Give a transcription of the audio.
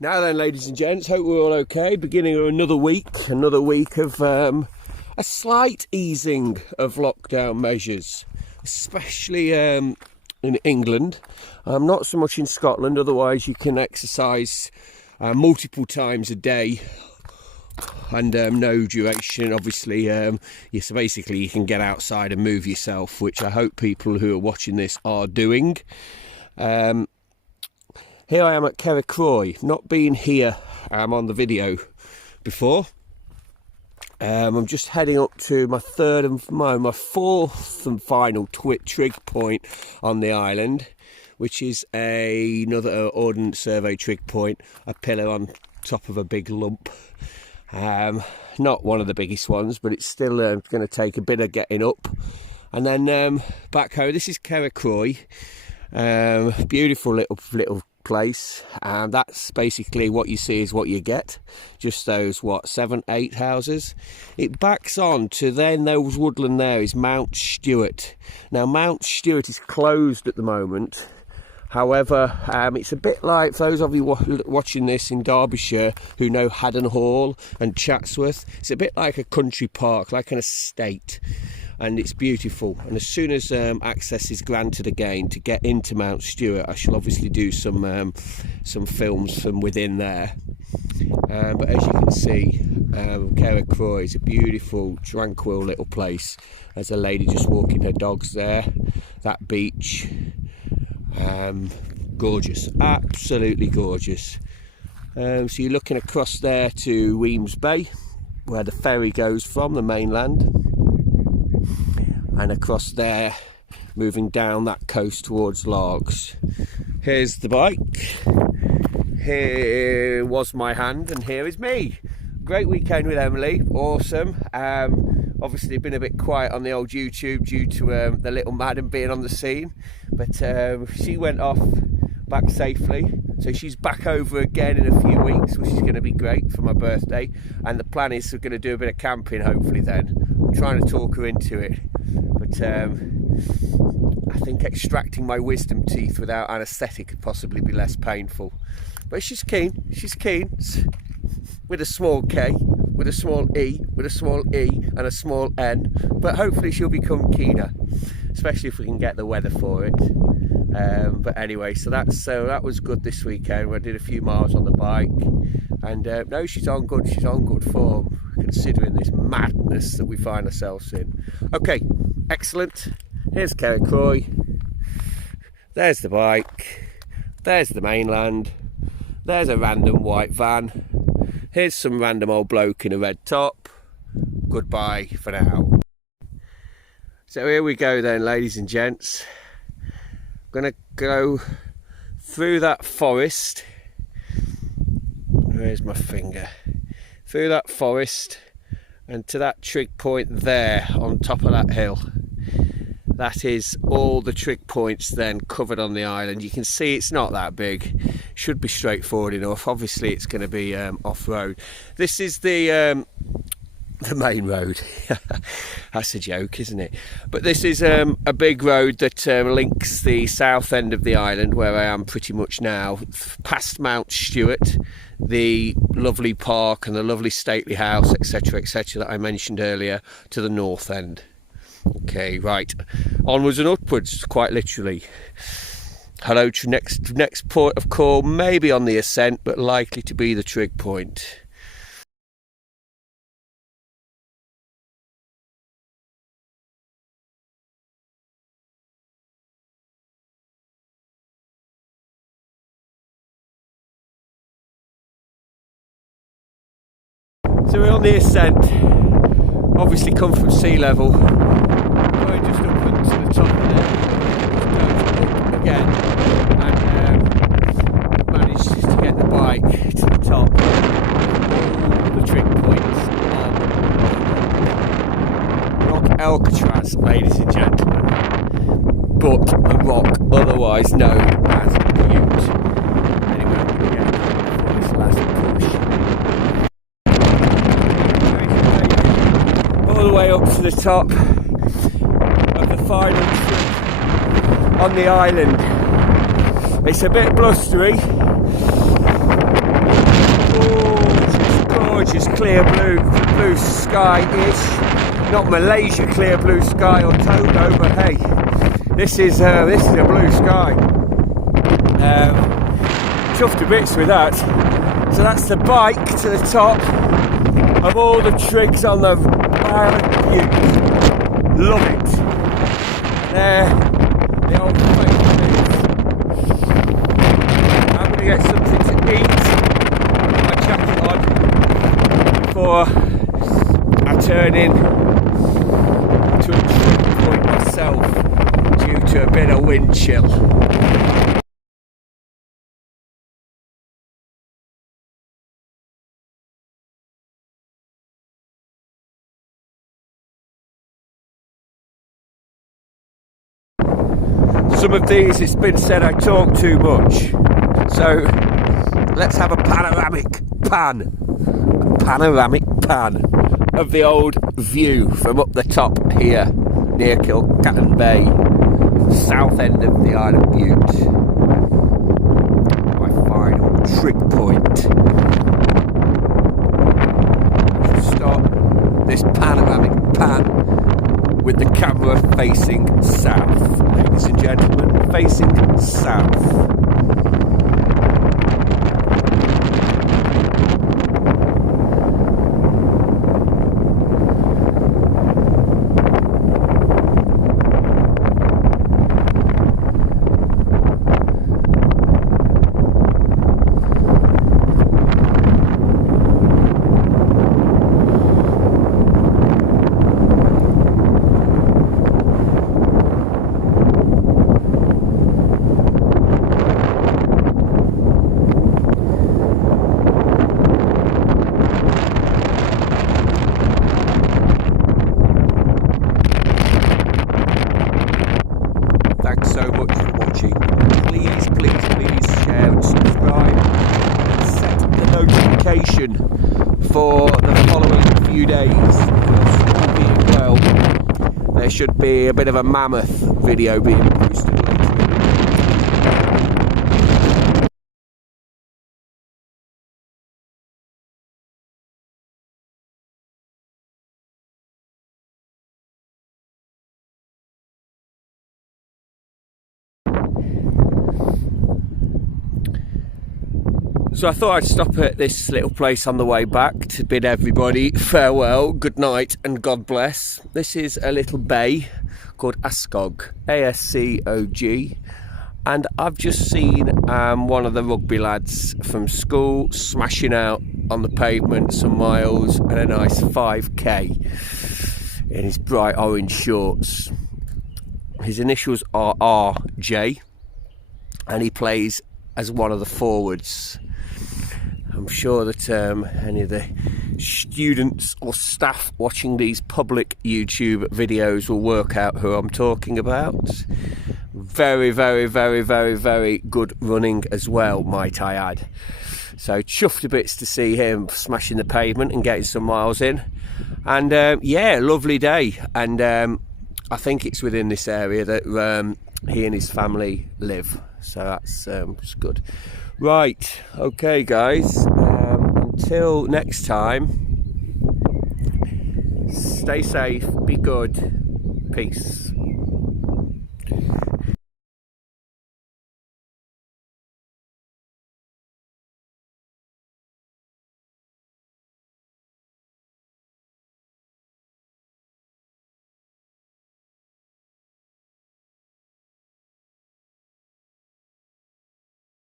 Now then, ladies and gents, hope we're all okay. Beginning of another week of a slight easing of lockdown measures, especially in England. Not so much in Scotland, otherwise you can exercise multiple times a day and no duration, obviously. So basically you can get outside and move yourself, which I hope people who are watching this are doing. Here I am at Carricroy, not been here on the video before. I'm just heading up to my fourth and final Trig point on the island, which is another Ordnance Survey Trig point, a pillar on top of a big lump. Not one of the biggest ones, but it's still going to take a bit of getting up. And then back home, this is Carricroy, beautiful little place, and that's basically what you see is what you get. Just those 7-8 houses. It backs on to then those woodland there is Mount Stewart. Now Mount Stewart is closed at the moment. However, it's a bit like, for those of you watching this in Derbyshire who know Haddon Hall and Chatsworth, it's a bit like a country park, like an estate, and it's beautiful. And as soon as access is granted again to get into Mount Stewart, I shall obviously do some films from within there. But as you can see, Carricroy is a beautiful, tranquil little place. There's a lady just walking her dogs there. That beach, gorgeous, absolutely gorgeous. So you're looking across there to Weems Bay, where the ferry goes from the mainland, and across there moving down that coast towards Largs. Here's the bike, here was my hand, and here is me. Great weekend with Emily, awesome. Obviously been a bit quiet on the old YouTube due to the little madam being on the scene, but she went off back safely, so she's back over again in a few weeks, which is going to be great for my birthday. And the plan is we're going to do a bit of camping hopefully then. I'm trying to talk her into it, but I think extracting my wisdom teeth without anaesthetic could possibly be less painful. But she's keen with a small K, with a small E, with a small E and a small N, but hopefully she'll become keener, especially if we can get the weather for it. But anyway, so that was good this weekend. I did a few miles on the bike, and no, she's on good form considering this madness that we find ourselves in. Okay, excellent. Here's Carricroy, there's the bike, there's the mainland, there's a random white van, here's some random old bloke in a red top. Goodbye for now. So here we go then, ladies and gents. I'm gonna go through that forest. Where's my finger? Through that forest and to that trig point there on top of that hill. That is all the trig points then covered on the island. You can see it's not that big, should be straightforward enough. Obviously it's going to be off-road. This is the main road. That's a joke, isn't it? But this is a big road that links the south end of the island, where I am pretty much now, past Mount Stewart, the lovely park and the lovely stately house, etc, etc, that I mentioned earlier, to the north end. Okay, right, onwards and upwards, quite literally. Hello to next port of call, maybe on the ascent, but likely to be the trig point. So we're on the ascent, obviously come from sea level, going just up to the top of there, up again, and managed to get the bike to the top, all the trig points on Rock Alcatraz, ladies and gentlemen, but a rock otherwise known as Bute. Anyway, I'm going to get for this last push. All the way up to the top of the final trig on the island. It's a bit blustery, clear blue sky-ish. Not Malaysia clear blue sky or Togo, but hey, this is a blue sky. Chuffed to bits with that. So that's the bike to the top of all the trigs on the Isle of Bute. Love it. There, the old favourites. I'm going to get something to eat, put my jacket on, before I turn in to a trig point myself due to a bit of wind chill. Some of these, it's been said I talk too much, so let's have a panoramic pan of the old view from up the top here near Kilcatton Bay, south end of the Isle of Bute, my final trig point. Start this panoramic pan with the camera facing south, ladies and gentlemen, facing south. Thanks so much for watching. Please share and subscribe and set the notification for the following few days, because all being well, there should be a bit of a mammoth video being posted later. So I thought I'd stop at this little place on the way back to bid everybody farewell, good night and God bless. This is a little bay called Ascog, A-S-C-O-G, and I've just seen one of the rugby lads from school smashing out on the pavement some miles and a nice 5k in his bright orange shorts. His initials are RJ and he plays as one of the forwards. I'm sure that any of the students or staff watching these public YouTube videos will work out who I'm talking about. Very good running as well, might I add. So chuffed to bits to see him smashing the pavement and getting some miles in. And yeah, lovely day. And I think it's within this area that he and his family live. So that's good. Right, okay guys, until next time, stay safe, be good, peace.